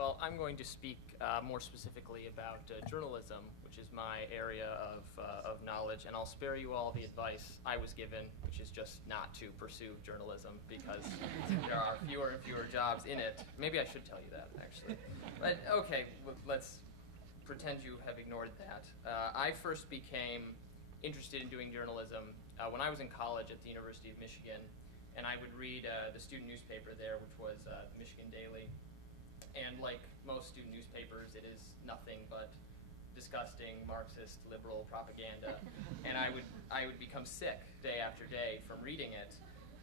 Well, I'm going to speak more specifically about journalism, which is my area of knowledge, and I'll spare you all the advice I was given, which is just not to pursue journalism because there are fewer and fewer jobs in it. Maybe I should tell you that, actually. But okay, let's pretend you have ignored that. I first became interested in doing journalism when I was in college at the University of Michigan, and I would read the student newspaper there, which was the Michigan Daily. And like most student newspapers, it is nothing but disgusting Marxist liberal propaganda. And I would become sick day after day from reading it.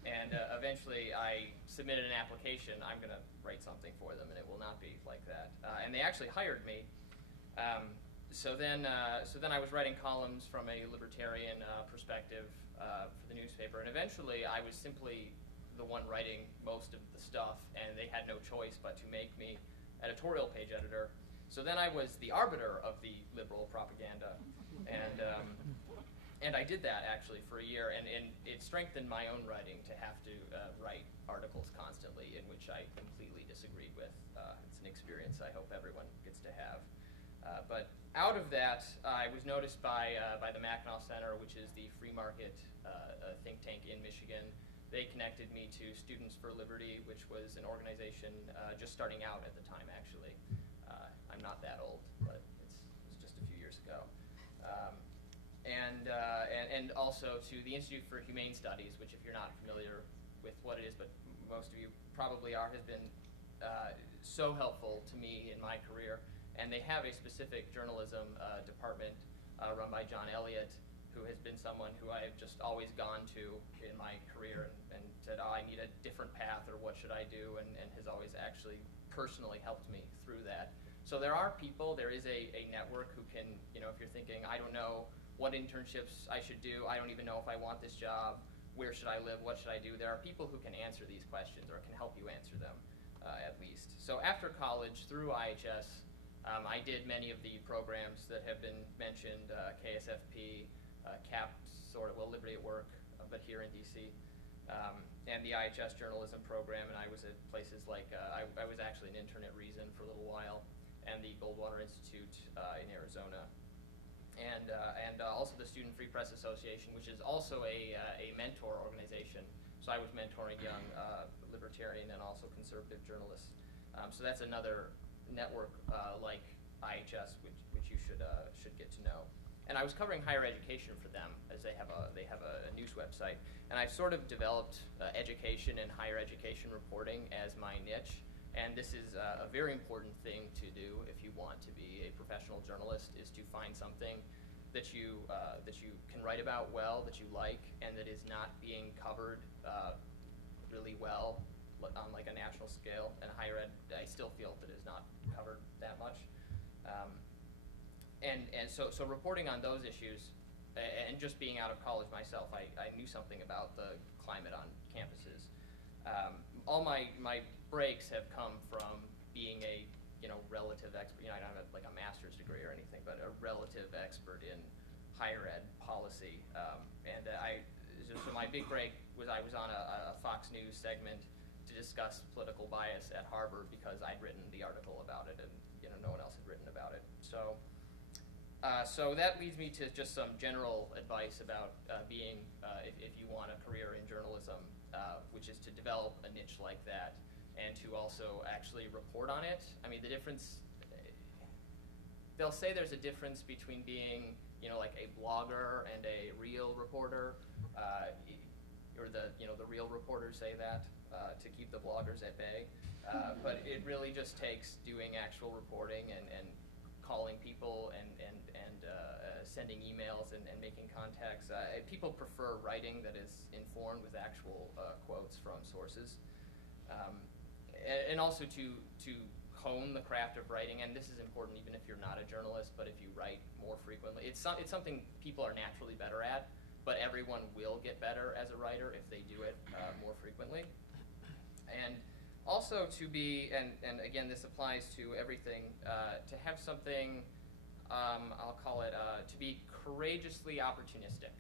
And eventually I submitted an application. I'm going to write something for them, and it will not be like that. And they actually hired me. So then I was writing columns from a libertarian perspective for the newspaper. And eventually I was simply the one writing most of the stuff, and they had no choice but to make me editorial page editor. So then I was the arbiter of the liberal propaganda, and I did that actually for a year, and it strengthened my own writing to have to write articles constantly in which I completely disagreed with. It's an experience I hope everyone gets to have. But out of that, I was noticed by the Mackinac Center, which is the free market think tank in Michigan. They connected me to Students for Liberty, which was an organization just starting out at the time, actually. I'm not that old, but it's just a few years ago. And also to the Institute for Humane Studies, which, if you're not familiar with what it is, but most of you probably are, has been so helpful to me in my career. And they have a specific journalism department run by John Elliott, who has been someone who I have just always gone to in my career and said, oh, I need a different path, or what should I do, and has always actually personally helped me through that. So there are people, there is a network who can, if you're thinking, I don't know what internships I should do, I don't even know if I want this job, where should I live, what should I do, there are people who can answer these questions or can help you answer them at least. So after college, through IHS, I did many of the programs that have been mentioned, KSFP, CAP, Liberty at Work, but here in DC, and the IHS journalism program, and I was at places like, I was actually an intern at Reason for a little while, and the Goldwater Institute in Arizona, and also the Student Free Press Association, which is also a mentor organization. So I was mentoring young libertarian and also conservative journalists. So that's another network like IHS, which you should get to know. And I was covering higher education for them, as they have a news website. And I've sort of developed education and higher education reporting as my niche. And this is a very important thing to do if you want to be a professional journalist, is to find something that you can write about well, that you like, and that is not being covered really well on like a national scale. And higher ed, I still feel that is not covered that much. So reporting on those issues, and just being out of college myself, I knew something about the climate on campuses. All my breaks have come from being a relative expert. I don't have like a master's degree or anything, but a relative expert in higher ed policy. So my big break was I was on a Fox News segment to discuss political bias at Harvard because I'd written the article about it, and no one else had written about it. So that leads me to just some general advice about being, if you want a career in journalism, which is to develop a niche like that and to also actually report on it. I mean, the difference, they'll say there's a difference between being, like a blogger and a real reporter, or the real reporters say that to keep the bloggers at bay. But it really just takes doing actual reporting and calling people and sending emails and making contacts. People prefer writing that is informed with actual quotes from sources. And also to hone the craft of writing, and this is important even if you're not a journalist, but if you write more frequently. It's something people are naturally better at, but everyone will get better as a writer if they do it more frequently. And also to be, and again this applies to everything, to have something, I'll call it, to be courageously opportunistic,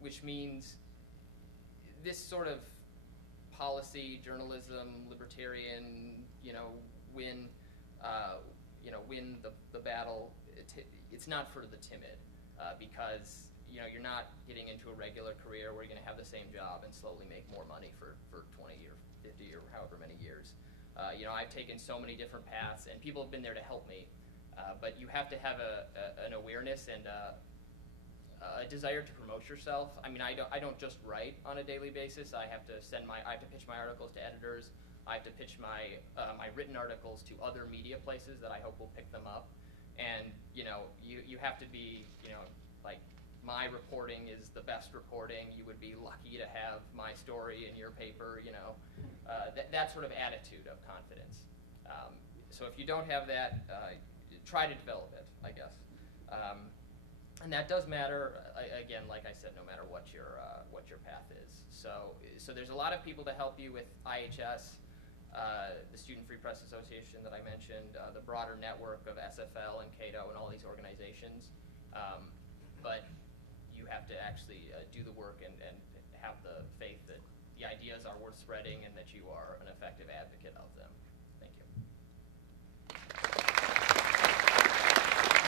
which means this sort of policy, journalism, libertarian, win, win the battle. It's not for the timid, because you're not getting into a regular career where you're going to have the same job and slowly make more money for 20 or 50 or however many years. I've taken so many different paths, and people have been there to help me. But you have to have an awareness and a desire to promote yourself. I mean, I don't just write on a daily basis. I have to pitch my articles to editors. I have to pitch my written articles to other media places that I hope will pick them up. And you have to be like, my reporting is the best reporting. You would be lucky to have my story in your paper. That sort of attitude of confidence. So if you don't have that, try to develop it, I guess. And that does matter, again, like I said, no matter what your path is. So there's a lot of people to help you with IHS, the Student Free Press Association that I mentioned, the broader network of SFL and Cato and all these organizations. But you have to actually do the work and have the faith that the ideas are worth spreading and that you are an effective advocate.